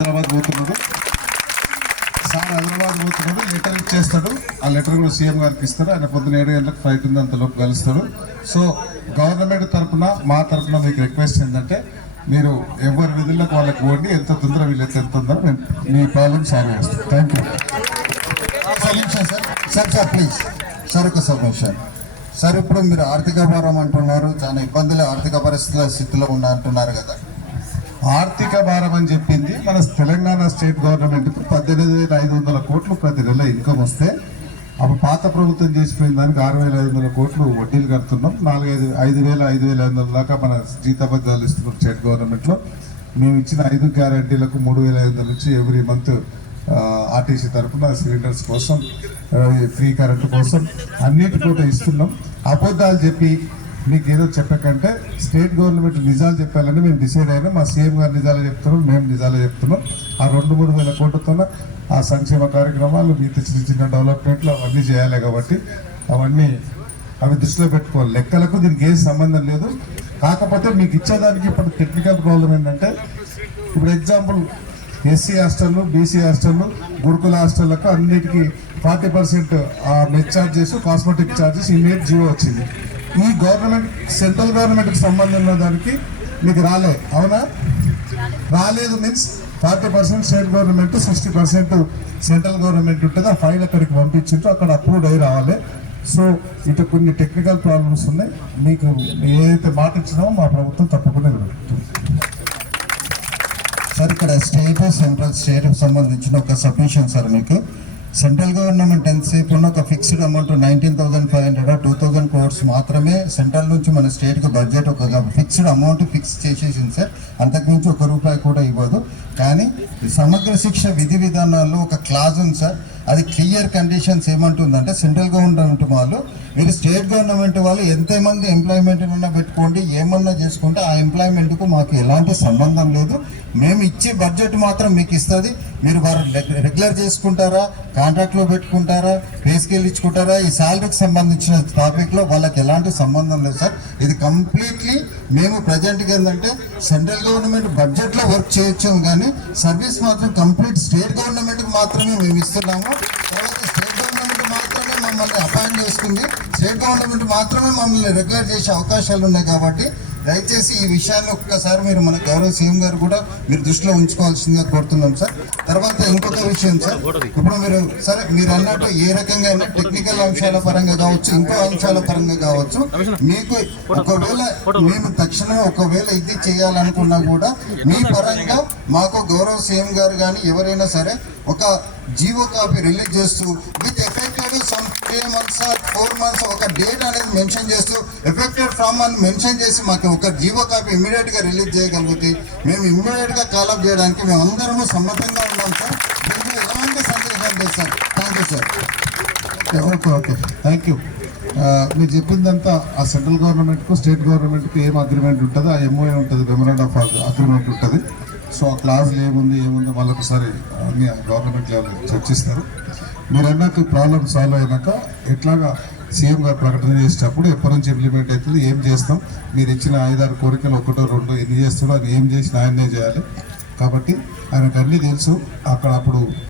హైదరాబాద్ పోతున్నాడు సార్. హైదరాబాద్ పోతున్నాడు, లెటర్ ఇచ్చేస్తాడు. ఆ లెటర్ కూడా సీఎం గారికి ఇస్తారు. ఆయన పొద్దున 7 గంటలకు ఫ్లైట్ ఉంది, అంతలోపు కలుస్తాడు. సో గవర్నమెంట్ తరఫున మా తరఫున మీకు రిక్వెస్ట్ ఏంటంటే మీరు ఎవరి విధులకు వాళ్ళకి పోండి, ఎంత తొందర వీళ్ళైతే ఎంత తొందర మేము మీ ప్రాబ్లమ్ సాల్వ్ చేస్తాం. Thank you. Solution sir. Sir sir please sir ఒక సబ్మిషన్ సార్. ఇప్పుడు మీరు ఆర్థిక భారం అంటున్నారు, చాలా ఇబ్బందులు ఆర్థిక స్థితిలో అంటున్నారు కదా. ఆర్థిక భారం అని చెప్పింది మన తెలంగాణ స్టేట్ గవర్నమెంట్కు 18,500 కోట్లు ప్రతి నెల ఇన్కమ్ వస్తే, అప్పుడు పాత ప్రభుత్వం చేసిపోయిన దానికి 6,500 కోట్లు వడ్డీలు కడుతున్నాం. 5,500 దాకా మన జీతబద్ధాలు ఇస్తున్నాం స్టేట్ గవర్నమెంట్లో. మేము ఇచ్చిన 5 గ్యారంటీలకు 3,500 నుంచి ఎవ్రీ మంత్ ఆర్టీసీ తరఫున సిలిండర్స్ కోసం, ఫ్రీ కరెంటు కోసం అన్నిటి కూడా ఇస్తున్నాం. అబద్ధాలు చెప్పి మీకు ఏదో చెప్పకంటే స్టేట్ గవర్నమెంట్ నిజాలు చెప్పాలని మేము డిసైడ్ అయినా. మా సీఎం గారు నిజాలు చెప్తున్నాం, మేము నిజాలు చెప్తున్నాం. ఆ 2-3 వేల కోట్లతో ఆ సంక్షేమ కార్యక్రమాలు, మిగతా చిన్న చిన్న డెవలప్మెంట్లు అవన్నీ చేయాలి. కాబట్టి అవి దృష్టిలో పెట్టుకోవాలి. లెక్కలకు దీనికి ఏ సంబంధం లేదు. కాకపోతే మీకు ఇచ్చేదానికి ఇప్పుడు టెక్నికల్ ప్రాబ్లం ఏంటంటే, ఇప్పుడు ఎగ్జాంపుల్ ఎస్సీ హాస్టళ్ళు, బీసీ హాస్టళ్ళు, గురుకుల హాస్టళ్లకు అన్నిటికీ 40% mess charges, cosmetic charges immediate GO వచ్చింది. ఈ గవర్నమెంట్ సెంట్రల్ గవర్నమెంట్కి సంబంధం ఉన్న దానికి మీకు అవునా? రాలేదు. Means 40% state government, 60% central government ఉంటుంది. ఆ ఫైల్ అక్కడికి పంపించింటో అక్కడ అప్రూవ్ అయ్యి రావాలి. సో ఇటు కొన్ని టెక్నికల్ ప్రాబ్లమ్స్ ఉన్నాయి. మీకు ఏదైతే మాట ఇచ్చినామో మా ప్రభుత్వం తప్పకుండా సార్. ఇక్కడ స్టేట్కి సంబంధించిన ఒక సబ్మిషన్ సార్. మీకు సెంట్రల్ గవర్నమెంట్ ఎంతసేపు ఉన్న ఒక ఫిక్స్డ్ అమౌంట్ 19,500 2,000 crores మాత్రమే సెంట్రల్ నుంచి మన స్టేట్కి బడ్జెట్ ఒక ఫిక్స్డ్ అమౌంట్ ఫిక్స్ చేసేసింది సార్. అంతకుమించి ₹1 కూడా ఇవ్వదు. కానీ సమగ్ర శిక్ష విధి విధానాల్లో ఒక క్లాజ్ ఉంది సార్. అది క్లియర్ కండిషన్స్ ఏమంటుందంటే, సెంట్రల్ గవర్నమెంట్ వాళ్ళు మీరు స్టేట్ గవర్నమెంట్ వాళ్ళు ఎంతమంది ఎంప్లాయ్మెంట్ ఉన్నా పెట్టుకోండి, ఏమన్నా చేసుకుంటే ఆ ఎంప్లాయ్మెంట్కు మాకు ఎలాంటి సంబంధం లేదు. మేము ఇచ్చే బడ్జెట్ మాత్రం మీకు ఇస్తుంది. మీరు వారు రెగ్యులర్ చేసుకుంటారా, కాంట్రాక్ట్లో పెట్టుకుంటారా, పే స్కేల్ ఇచ్చుకుంటారా, ఈ శాలరీకి సంబంధించిన టాపిక్లో వాళ్ళకి ఎలాంటి సంబంధం లేదు సార్. ఇది కంప్లీట్లీ మేము ప్రజెంట్గా ఏంటంటే సెంట్రల్ గవర్నమెంట్ బడ్జెట్లో వర్క్ చేయొచ్చు, కానీ సర్వీస్ మాత్రం కంప్లీట్ స్టేట్ గవర్నమెంట్కి మాత్రమే మేము ఇస్తున్నాము. తర్వాత స్టేట్ గవర్నమెంట్ మాత్రమే మమ్మల్ని అపాయింట్ చేసుకుంది, స్టేట్ గవర్నమెంట్ మాత్రమే మమ్మల్ని రెగ్యులర్ చేసే అవకాశాలు ఉన్నాయి. కాబట్టి దయచేసి ఈ విషయాన్ని ఒక్కసారి మీరు మన గౌరవ సీఎం గారు కూడా మీరు దృష్టిలో ఉంచుకోవాల్సిందిగా కోరుతున్నాం సార్. తర్వాత ఇంకొక విషయం సార్, ఇప్పుడు మీరు సరే మీరు అన్నట్టు ఏ రకంగా టెక్నికల్ అంశాల పరంగా కావచ్చు, ఇంకో అంశాల పరంగా కావచ్చు, మీకు ఒకవేళ మేము తక్షణం ఇది చేయాలనుకున్నా కూడా మీ పరంగా మాకు గౌరవ సీఎం గారు కానీ ఎవరైనా సరే ఒక జీవో కాపీ రిలీజ్ చేస్తూ with affected some 3 months or 4 months ఒక డేట్ అనేది మెన్షన్ చేస్తూ ఎఫెక్టెడ్ ఫ్రమ్ అని మెన్షన్ చేసి మాకు ఒక జీవో కాపీ ఇమ్మీడియట్గా రిలీజ్ చేయగలిగితే మేము ఇమ్మీడియట్గా కాలప్ చేయడానికి మేము అందరము సమ్మతంగా ఉన్నాం సార్. దీనికి ఎలాంటి సందేహం లేదు sir. Thank you sir. Okay thank you. మీరు చెప్పిందంతా ఆ సెంట్రల్ గవర్నమెంట్కు స్టేట్ గవర్నమెంట్కి ఏం అగ్రిమెంట్ ఉంటుందో ఆ ఎంఓఏ ఉంటుంది, మెమరాండం ఆఫ్ అగ్రిమెంట్ ఉంటుంది. సో ఆ క్లాజ్లు ఏముందో వాళ్ళొకసారి అన్ని గవర్నమెంట్ లెవెల్ చర్చిస్తారు. మీరు అన్నట్టు ప్రాబ్లమ్ సాల్వ్ అయినాక ఎట్లాగా సీఎం గారు ప్రకటన చేసేటప్పుడు ఎప్పటి నుంచి ఇంప్లిమెంట్ అవుతుంది, ఏం చేస్తాం, మీరు ఇచ్చిన 5-6 కోరికలు 1-2 ఎన్ని చేస్తారో అది ఏం చేసినా ఆయనే చేయాలి. కాబట్టి ఆయనకు అన్నీ తెలుసు. అప్పుడు